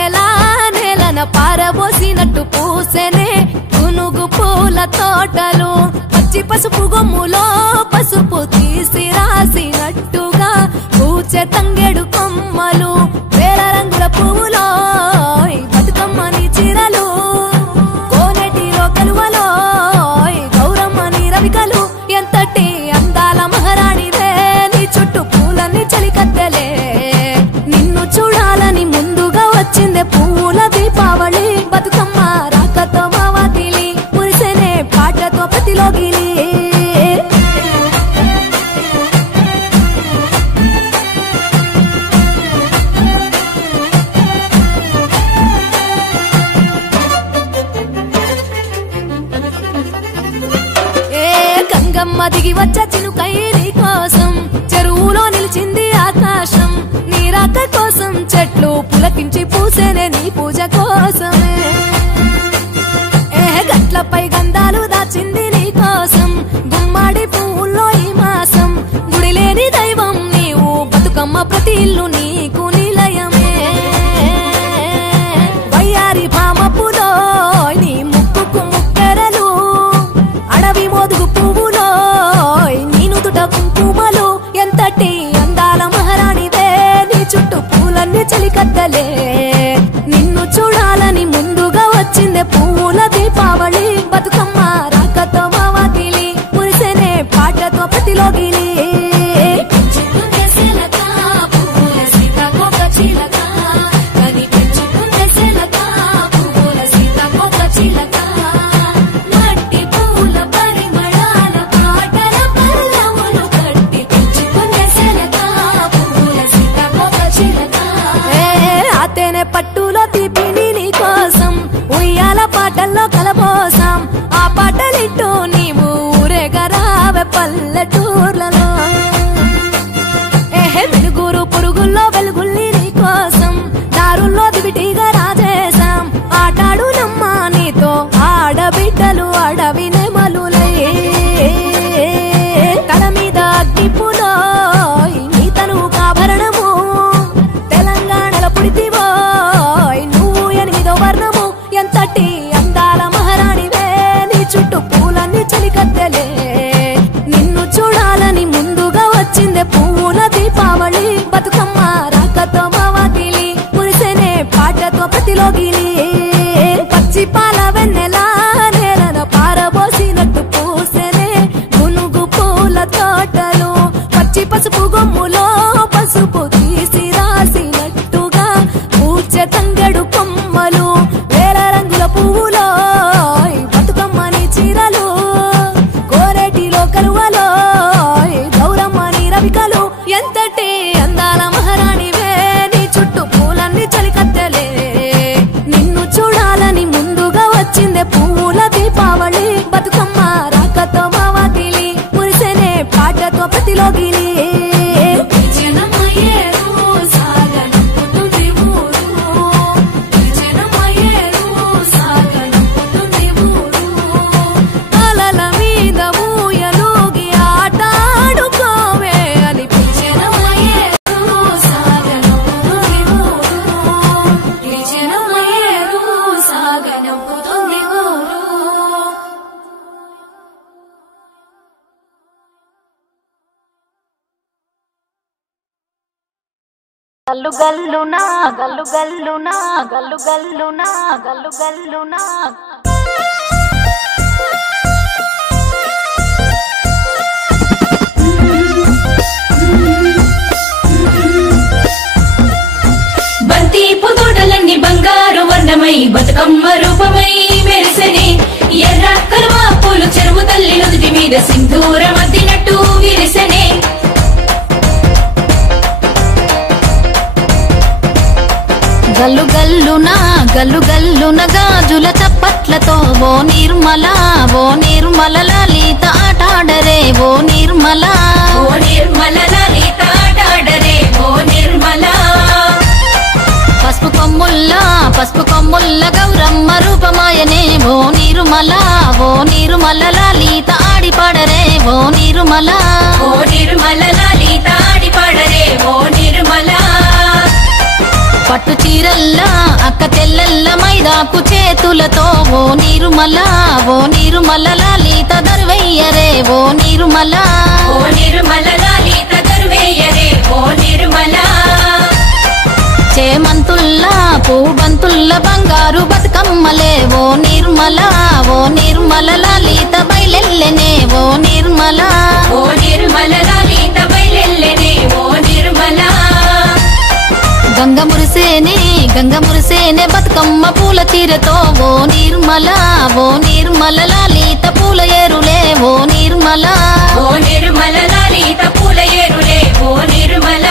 వెన్నెలా నేలన పారబోసినట్టు పూసెనే గునుగు పూల తోటలు పచ్చి పసుపు గొమ్ములో పసుపు తీసి రాసినట్టుగా పూచె తంగెడు కొమ్మలు వేల రంగుల పువ్వులో బతుకమ్మని చీరలు కోనేటిలో కలువలో గౌరమ్మని రవికలు ఎంతటి అందాల మహారాణిదే నీ చుట్టూ పూలన్నీ చలికత్తెలే నిన్ను చూడాలని ముందుగా వచ్చిందే పూల దీపావళి బతుకమ్మ రాకతో మావాతిలి మురిసెనే పాటతో ప్రతిలోగిలి గంగమ్మ దిగి వచ్చే చినుకై నీ కోసం చెరువులో నిలిచింది ఆకాశం నీ రాక కోసం చెట్లు పులకించి పూసేనే నీ పూజ కోసమే గట్లపై గంధాలు దాచింది నీ కోసం గుమ్మాడి పువ్వుల్లో ఈ మాసం గుడి లేని దైవం నీవు బతుకమ్మ ప్రతి ఇల్లు నీకు నిలయమే వయ్యారి భామపులో నీ ముక్కుకు ముక్కెరలు అడవి మోదుగు పువ్వులో నీ నుదుట కుంకుమలు ఎంతటి అందాల మహారాణిదే నీ చుట్టూ పూలన్నీ చలికత్తలే నిన్ను చూడాలని ముందుగా వచ్చిందే పూల దీపావళి బతుకమ్మ రాకతో మావాతిలి మురిసెనే పాటతో ప్రతిలోగిలి పట్టులో తీపిని నీ కోసం ఉయ్యాల పాటల్లో కలబోసాం ఆ పాటలిట్టు నీవు ఊరేగరావే పల్లెటూర్లలో వెలుగురు పురుగుల్లో వెలుగుల్ని నీ కోసం దారుల్లో దివిటిగా రాజేశాం ఆటాడు నమ్మ నీతో ఆడబిడ్డలు అడవి నెమలులై తల మీద అగ్గిపులో నీ తను కాభరణము తెలంగాణలో పుడితివో నువ్వు 8వ వర్ణము ఎంతటి అందాల మహారాణివే నీ చుట్టూ పూలన్నీ చలికత్తెలే నిన్ను చూడాలని ముందుగా వచ్చిందే పూల దీపావళి బతుకమ్మ రాకతో మావాతిలి మురిసెనే పాటతో ప్రతిలోగిలి పచ్చి పాల వెన్నెలా నేలన పారబోసినట్టు పూసెనే గునుగు పూల తోటలు పచ్చి పసుపు గొమ్ములో పసుపు తీసి రాసినట్టుగా పూచె తంగెడు కొమ్మలు వేల రంగుల పువ్వులో బతుకమ్మని చీరలు కోరేటిలో కలువలో గౌరమ్మని రవికలు ఎంతటి అందాల మహారాణివే నీ చుట్టూ పూలన్నీ చలికత్తెలే నిన్ను చూడాలని ముందుగా వచ్చిందే పూల దీపావళి బతుకమ్మ రాకతో మావాతిలి మురిసెనే పాటతో ప్రతిలోగిలి గల్లు గల్లునా గల్లు గల్లునా గల్లు గల్లునా గల్లు గల్లునా బంతి పుదోటలన్నీ బంగారు వర్ణమై బతుకమ్మ రూపమై మెరిసెనే ఎర్ర కలువ పూలు చెరువు తల్లి నుదుటి మీద సింధూరం అద్దినట్టు విరిసెనే గల్లు గల్లున గాజుల చప్పట్లతో ఓ నిర్మల లలిత ఆటాడరే ఓ నిర్మల లలిత ఆటాడరే ఓ నిర్మల పసుపు కొమ్ముల్ల గౌరమ్మ రూపమాయనే ఓ నిర్మల లలిత ఆడిపాడరే ఓ నిర్మల లలిత ఆడిపాడరే ఓ నిర్మల పట్టు చీరల్లా అక్క చెల్లెల్ల మైదాకు చేతులతో ఓ నిర్మల లలిత దర్వయ్యరే ఓ నిర్మల లలిత దర్వయ్యరే ఓ నిర్మల చేమంతుల్లా పూబంతుల్ల బంగారు బతుకమ్మలే ఓ నిర్మల లలిత బయలెల్లెనే ఓ నిర్మల లలిత బయలెల్లెనే ఓ నిర్మల గంగ మురిసేనే బతుకమ్మ పూల తీరతో ఓ నిర్మల లలిత పూల ఏరులే ఓ నిర్మల లలిత పూల ఏరులే ఓ నిర్మల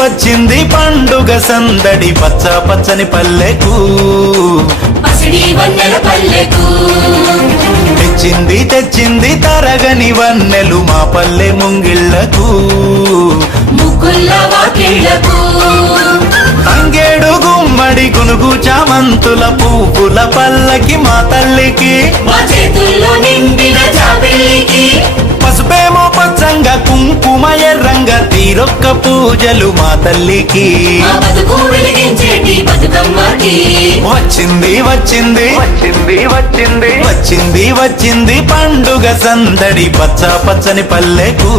వచ్చింది పండుగ సందడి పచ్చ పచ్చని పల్లెకు పసిడి వన్నెల పల్లెకు తెచ్చింది తరగని వన్నెలు మా పల్లె ముంగిళ్లకు ముగ్గుల్ల వాకిళ్లకు తంగేడు గుమ్మడి గునుగు చామంతుల పువ్వుల పల్లకి మా తల్లికి మా చేతుల్లో నిండిన జాబిల్లికి పసుపేమో పచ్చంగా కుంకుమ ఎర్రంగా తీరొక్క పూజలు మా తల్లికి మా బతుకు వెలిగించేటి బతుకమ్మకి వచ్చింది పండుగ సందడి పచ్చ పచ్చని పల్లెకు